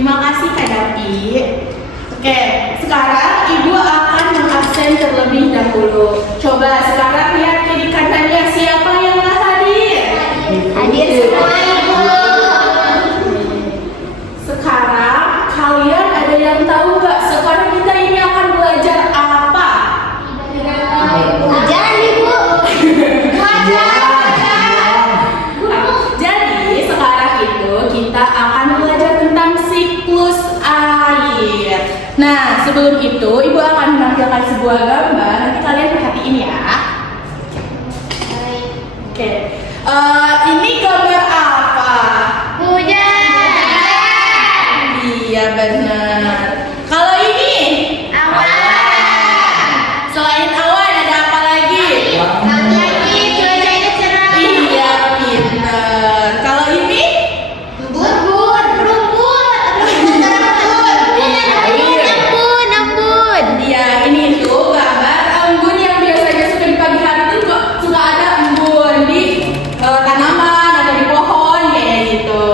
Terima kasih Kak Dapi. Oke, sekarang Ibu akan mengabsen terlebih dahulu. Coba sekarang lihat kiri kanannya, siapa yang nggak hadir? Hadir semua Ibu. Sekarang kalian ada yang tahu nggak? Sekarang kita ini akan belajar apa? Ujian Ibu. Jadi sekarang itu kita akan belajar tentang siklus air. Nah, sebelum itu Ibu akan menampilkan sebuah gambar. Nanti kalian perhatiin ya. Oke. Ini gambar apa? Hujan. Iya benar. Kalau ini Awan. selain awan ada apa lagi? Lagi cuacanya cerah. Iya pintar. Kalau ini? Embun. Embun. Iya ini itu gambar embun yang biasanya suka di pagi hari itu suka ada embun di tanaman atau di pohon kayak gitu.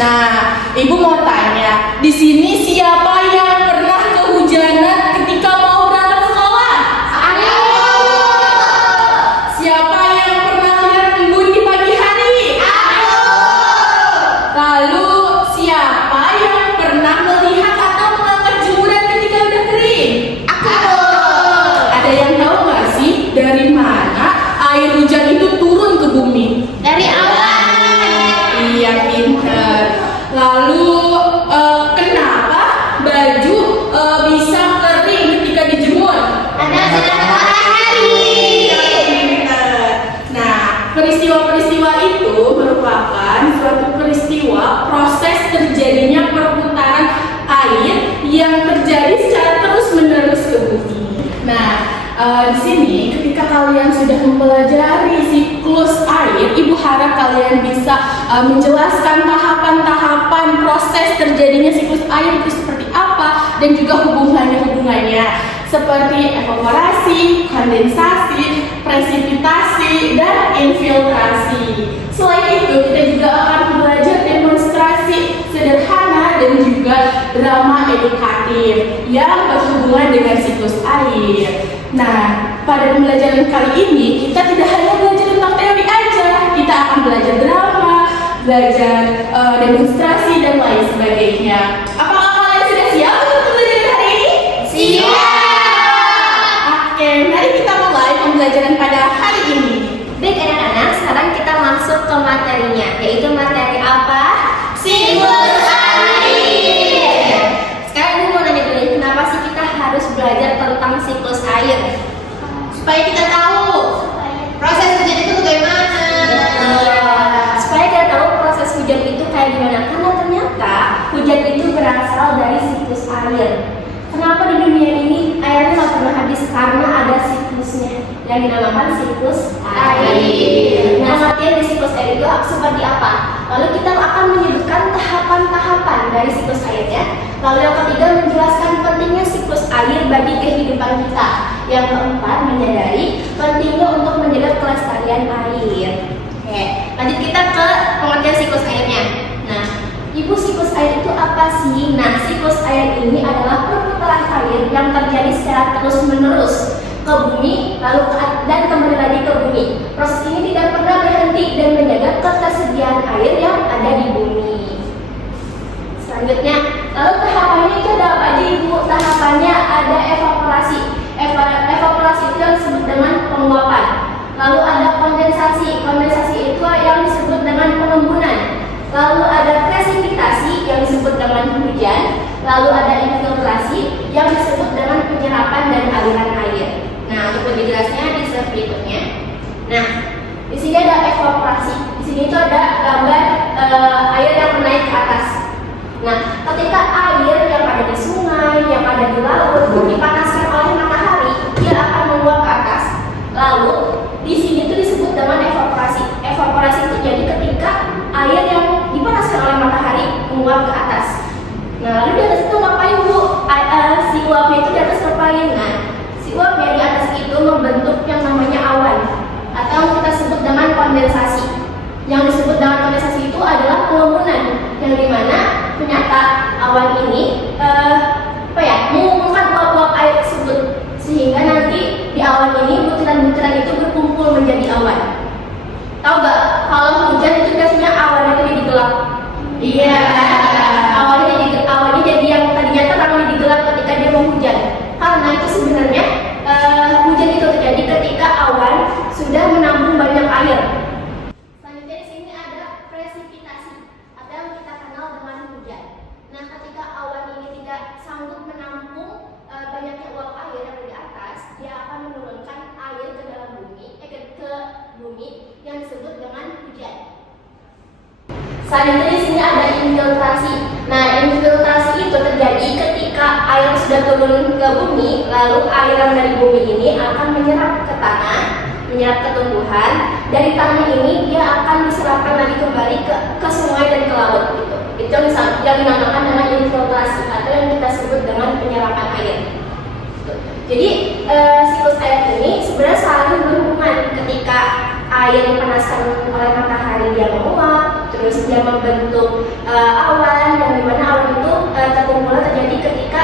Nah, Ibu mau tanya, di sini siapa yang pernah kehujanan ketika mau berangkat sekolah? Siapa yang pernah lihat embun di pagi hari? Lalu siapa yang pernah melihat atau mengangkat jemuran ketika udah kering? Ada yang tahu nggak sih dari mana air hujan itu turun ke bumi? Dari awan. Iya pintar. Lalu kenapa baju bisa kering ketika dijemur? Ada sinar matahari. Nah, peristiwa-peristiwa itu merupakan suatu peristiwa proses terjadinya perputaran air yang terjadi secara terus-menerus ke bumi. Nah, di sini ketika kalian sudah mempelajari siklus air, Ibu harap kalian bisa menjelaskan tahapan-tahapan proses terjadinya siklus air itu seperti apa dan juga hubungannya seperti evaporasi, kondensasi, presipitasi, dan infiltrasi. Selain itu, kita juga akan belajar demonstrasi sederhana dan juga drama edukatif yang berhubungan dengan siklus air. Nah, pada pembelajaran kali ini kita tidak hanya belajar tentang teori aja, kita akan belajar drama, belajar demonstrasi dan lain sebagainya. Apakah kalian sudah siap untuk pembelajaran hari ini? Siap. Oke, mari kita mulai pembelajaran pada hari ini. Baik anak-anak, sekarang kita masuk ke materinya, yaitu materi apa? Siklus air. Sekarang Ibu mau nanya dulu, kenapa sih kita harus belajar tentang siklus air? Supaya kita tahu proses hujan itu bagaimana. Supaya kita tahu proses hujan itu kayak gimana. Karena ternyata hujan itu berasal dari siklus air. Kenapa di dunia ini airnya nggak pernah habis? Karena ada siklusnya yang dinamakan siklus air. Nah, artinya di siklus air itu seperti apa? Lalu kita akan menyebutkan tahapan-tahapan dari siklus airnya. Lalu yang ketiga menjelaskan pentingnya siklus air bagi kehidupan kita. Yang keempat menyadari pentingnya untuk menjaga kelestarian air. Oke, lanjut kita ke pengertian siklus airnya. Nah, Ibu, siklus air itu apa sih? Nah, siklus air ini adalah perputaran air yang terjadi secara terus-menerus ke bumi, lalu dan kembali lagi ke bumi. Proses ini tidak pernah berhenti dan menjaga ketersediaan air yang ada di bumi. Selanjutnya, lalu tahapannya itu ada apa aja Ibu? Tahapannya ada evaporasi. Evaporasi itu yang disebut dengan penguapan. Lalu ada kondensasi. Kondensasi itu yang disebut dengan pengembunan. Lalu ada presipitasi yang disebut dengan hujan. Lalu ada infiltrasi yang disebut dengan penyerapan dan aliran air. Nah, untuk lebih jelasnya di slide berikutnya. Nah, di sini ada evaporasi. Di sini itu ada gambar air yang menaik ke atas. Nah, ketika air yang ada di sungai, yang ada di laut dipanaskan oleh matahari, dia akan menguap ke atas. Lalu di sini itu disebut dengan evaporasi. Evaporasi itu jadi ketika air yang dipanaskan oleh matahari menguap ke atas. Nah, lalu di atas itu ngapain Bu? Si uapnya itu di atas ngapain? Nah, si uapnya di atas itu membentuk yang namanya awan atau kita sebut dengan kondensasi. Yang disebut dengan kondensasi itu adalah pengembunan, yang dimana ternyata awan ini mengumpulkan uap-uap air tersebut, sehingga nanti di awan ini butiran-butiran itu berkumpul menjadi awan. Tahu gak kalau hujan itu biasanya awannya itu jadi gelap? Iya. Awannya jadi yang tadinya terang jadi gelap ketika dia mau hujan. Karena itu sebenarnya hujan itu terjadi ketika awan sudah menampung banyak air. Selanjutnya di sini ada presipitasi atau yang kita kenal dengan hujan. Nah, ketika awan ini tidak sanggup menampung banyaknya uap air yang ada di atas, dia akan menurunkan air ke dalam bumi, ke bumi yang disebut dengan hujan. Selanjutnya di sini ada infiltrasi. Nah, infiltrasi itu terjadi ketika air sudah turun ke bumi, lalu aliran dari bumi ini akan menyerap ke tanah, menyerap ke tumbuhan. Dari tanah ini dia akan diserapkan lagi kembali ke sungai dan ke laut gitu. Itu yang dinamakan dengan infiltrasi atau yang kita sebut dengan penyerapan air. Jadi siklus air ini sebenarnya saling berhubungan. Ketika air dipanaskan oleh matahari dia menguap, terus dia membentuk awan, dan dimana awan itu terkumpul terjadi ketika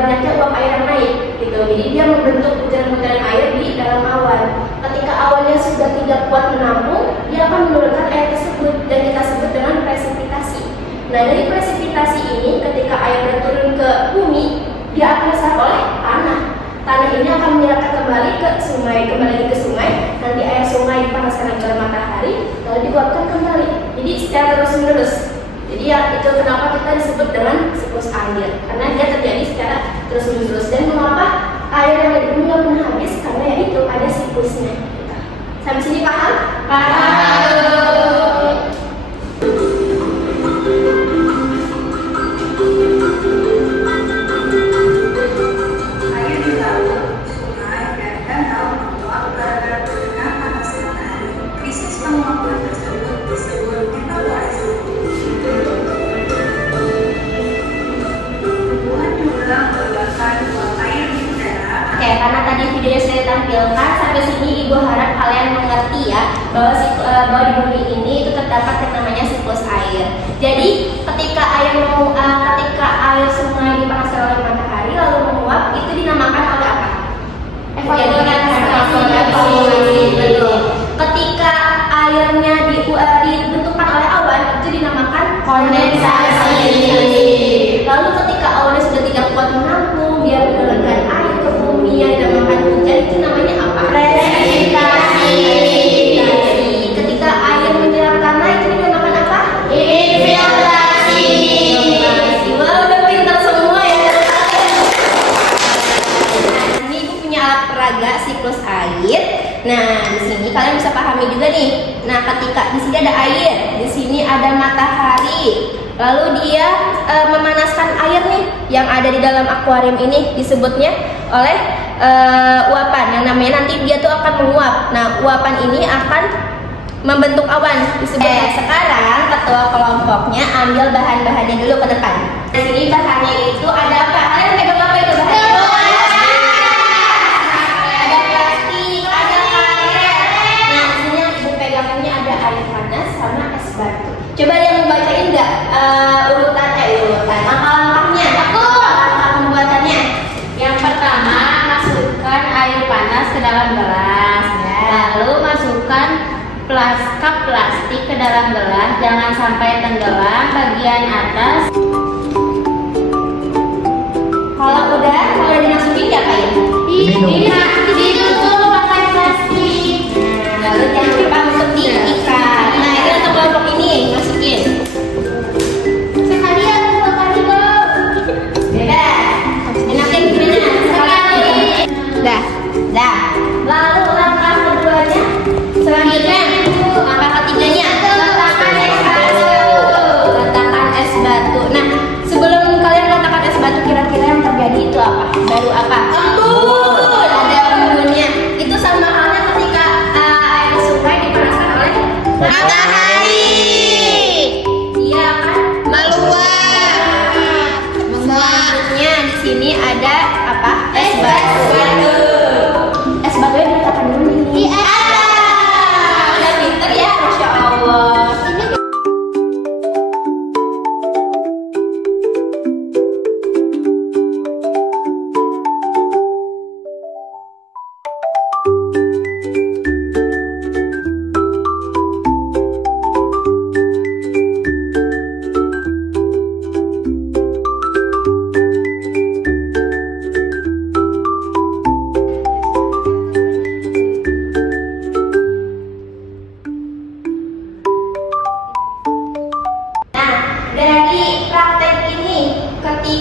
banyaknya uap air yang naik gitu. Jadi dia membentuk butiran-butiran air di dalam awan. Ketika awannya sudah tidak kuat menampung, dia akan menurunkan air tersebut dan kita sebut dengan presipitasi. Nah, dari presipitasi ini ketika air turun ke bumi, dia akan diserap oleh tanah. Tanah ini akan menyerap kembali ke sungai, nanti air sungai dipanaskan oleh matahari, lalu diguapkan kembali. Jadi secara terus-menerus. Jadi ya itu kenapa kita disebut dengan siklus air, karena dia terjadi secara terus-menerus. Dan mengapa air yang ada di bumi nggak pernah habis? Karena ya itu ada siklusnya. Sampai sini paham? Paham. Karena tadi videonya saya tampilkan sampai sini, Ibu harap kalian mengerti ya bahwa di bumi ini itu terdapat yang namanya siklus air. Jadi ketika air sungai dipanaskan oleh matahari lalu menguap, itu dinamakan oleh apa? Evaporasi. Ketika airnya dibentukkan oleh awan, itu dinamakan kondensasi. Lalu ketika awannya sudah tidak kuat menampung, dia menurunkan air ke bumi yang dinamakan hujan, itu namanya apa? Presipitasi. Ketika air menyerap tanah, itu dinamakan apa? Infiltrasi. Wah, udah pintar semua ya. Nah, ini Ibu punya alat peraga siklus air. Nah, di sini kalian bisa pahami juga nih. Nah, ketika di sini ada air, di sini ada matahari. Lalu dia memanaskan air nih yang ada di dalam akuarium ini, disebutnya oleh uapan, yang namanya nanti dia tuh akan menguap. Nah, uapan ini akan membentuk awan disebutnya. Sekarang ketua kelompoknya ambil bahan-bahannya dulu ke depan. Di sini bahannya itu ada apa? Kalian pegang apa itu bahannya? Ada plastik, ada karet. Nah, di sini Ibu pegang ini ada air panas sama es batu. Coba yang bacain nggak urutan langkah-langkahnya? Langkah pembuatannya. Yang pertama, masukkan air panas ke dalam gelas. Lalu masukkan cup plastik ke dalam gelas, jangan sampai tenggelam bagian atas. Kalau udah dimasukin ya kain. Ditutup pakai plastik. Lalu jangan lupa untuk diikat. Nah, ini untuk kelompok ini masukin. Sekalian dong. Bebas. Enakin gimana? Sekali. Dah. Lalu langkah keduanya, selanjutnya langkah ketiganya, letakkan es batu. Nah, sebelum kalian letakkan es batu, kira-kira yang terjadi itu apa? Baru apa? Embun. Ada embunnya. Itu sama halnya ketika air sungai dipanaskan oleh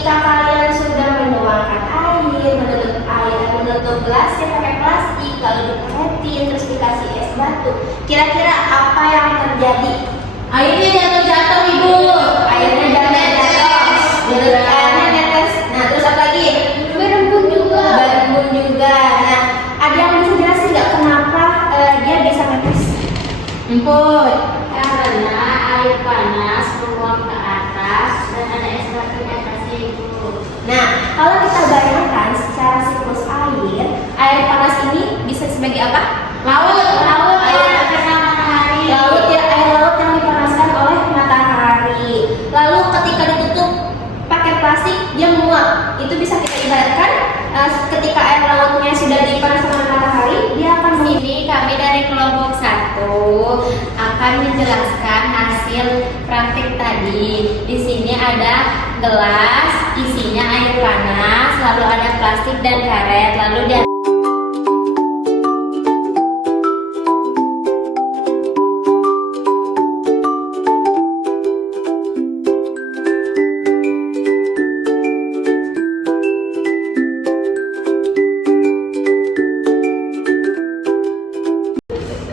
ketika kalian sudah menuangkan air, menutup gelasnya pakai plastik, lalu dikaretin, terus dikasih es batu, kira-kira apa yang terjadi? Airnya jatuh-jatuh, Ibu. Airnya jatuh, airnya netes. Nah, terus apa lagi? Berembun juga. Berembun juga. Nah, ada yang bisa jelasin nggak kenapa dia bisa netes? Emput. Karena air panas meluap ke atas dan ada es batu di atasnya, Ibu. Nah, kalau kita bayangkan secara siklus air panas ini bisa sebagai apa? Laut yang terkena matahari. Laut ya, air laut yang dipanaskan oleh matahari. Lalu ketika ditutup pakai plastik, dia menguap. Itu bisa kita ibaratkan ketika air lautnya sudah dipanaskan oleh matahari, dia akan Ini kami dari kelompok 1 akan menjelaskan hasil praktik tadi. Di sini ada gelas, isinya air panas, lalu ada plastik dan karet, lalu dia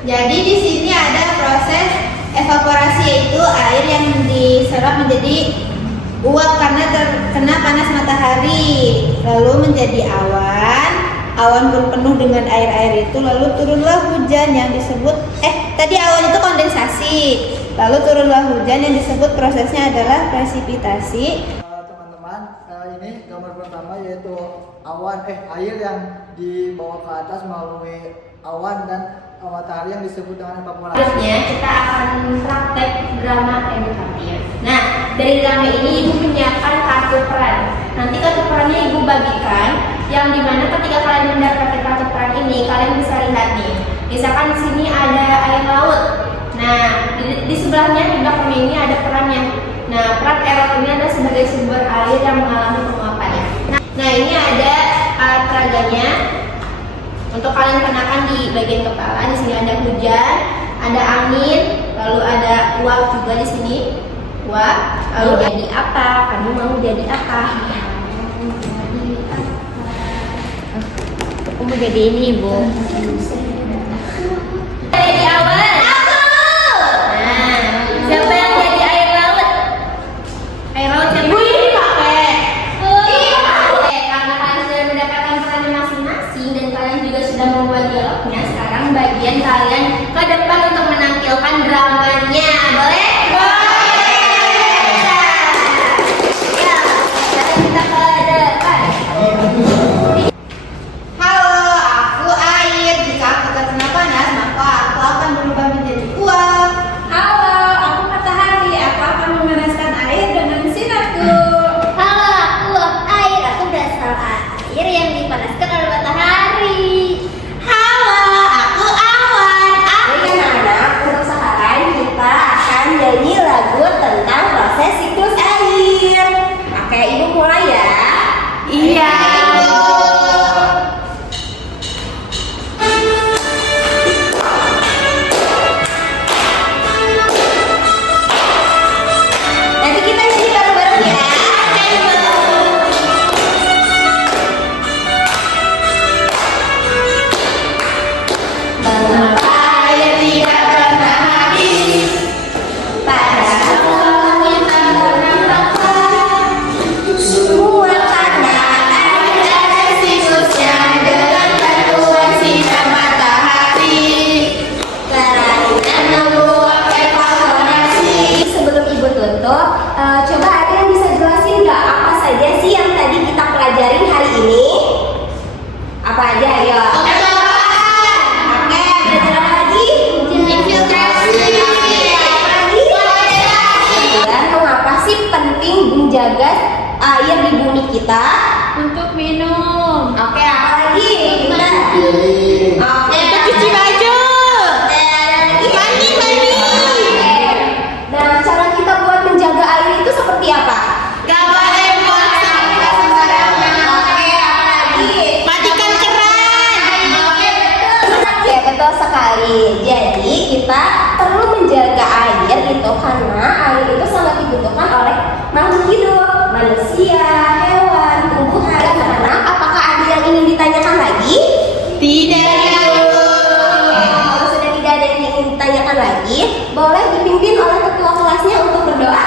Jadi di sini ada proses evaporasi, yaitu air yang diserap menjadi uap karena terkena panas matahari, lalu menjadi awan. Awan pun penuh dengan air itu, lalu turunlah hujan yang disebut tadi awan itu kondensasi. Lalu turunlah hujan yang disebut prosesnya adalah presipitasi. Teman-teman, ini gambar pertama yaitu awan air yang dibawa ke atas melalui awan dan matahari yang disebut dengan evaporasi. Selanjutnya kita akan praktek drama edukatif. Nah, dari drama ini ibu menyiapkan kartu peran. Nanti kartu perannya ibu bagikan, yang dimana ketika kalian mendapatkan kartu peran ini, kalian bisa lihat nih. Misalkan di sini ada air laut. Nah, di sebelahnya di belakangnya ini ada perannya. Nah, peran air laut ini adalah sebagai sumber air yang mengalami penguapannya. Nah, ini ada alat peraganya. Untuk kalian kenakan di bagian kepala. Di sini ada hujan, ada angin, lalu ada uap juga di sini. Uap. Lalu jadi apa? Kamu mau jadi apa? aku mau jadi ini, Bu. Dari awal. Aku. Nah, siapa yang jadi air laut? Air laut siapa? Ibu ini pakai. Karena kalian sudah mendapatkan perannya masing-masing dan kalian juga sudah membuat dialognya, sekarang bagian kalian ke depan untuk menampilkan dramanya. Boleh? Ya, sekarang kita ke depan. Halo, aku air. Jika aku terkena panas, maka aku akan berubah menjadi uap. Halo, aku matahari. Aku akan memanaskan air dengan sinarku. Halo, aku uap air. Aku berasal air yang dipanaskan oleh matahari. Halo, aku awan. Anak-anak, untuk sekarang kita akan nyanyi lagu tentang proses siklus air. Oke, ibu mulai ya. Iya. Nanti kita nyanyi bareng-bareng ya. Mengapa air tidak pernah habis? Padahal uangnya tak pernah makan. Semua karena air ada siklusnya dengan bantuan sinar matahari. Caranya membuat evaporasi. Sebelum ibu tutup, coba ada yang bisa jelasin nggak apa saja sih yang tadi kita pelajarin hari ini? Apa aja ayo? Oke, belajar apa lagi? Infiltrasi. Apa lagi? Dan mengapa sih penting menjaga air di bumi kita? Untuk minum. Oke, apa lagi? Kita. Oke, Cuci baju. mandi. Nah, cara kita buat menjaga air itu seperti apa? Gak boleh buang sampah sembarangan. Oke, apa lagi? Matikan keran. Oke, betul sekali. Jadi kita perlu menjaga air itu karena air itu sangat dibutuhkan oleh makhluk hidup. manusia, hewan, tumbuhan, anak-anak. Apakah ada yang ingin ditanyakan lagi? Tidak. Kalau sudah tidak ada yang ingin ditanyakan lagi, boleh dipimpin oleh ketua kelasnya untuk berdoa.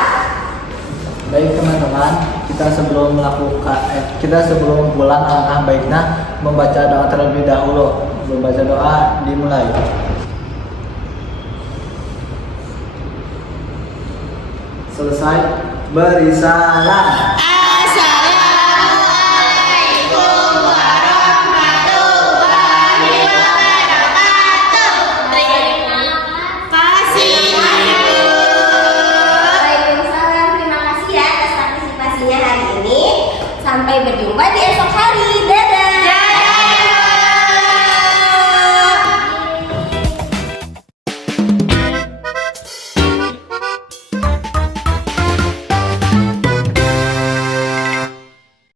Baik teman-teman, kita sebelum pulang alangkah baiknya membaca doa terlebih dahulu. Membaca doa dimulai. Selesai, beri salam.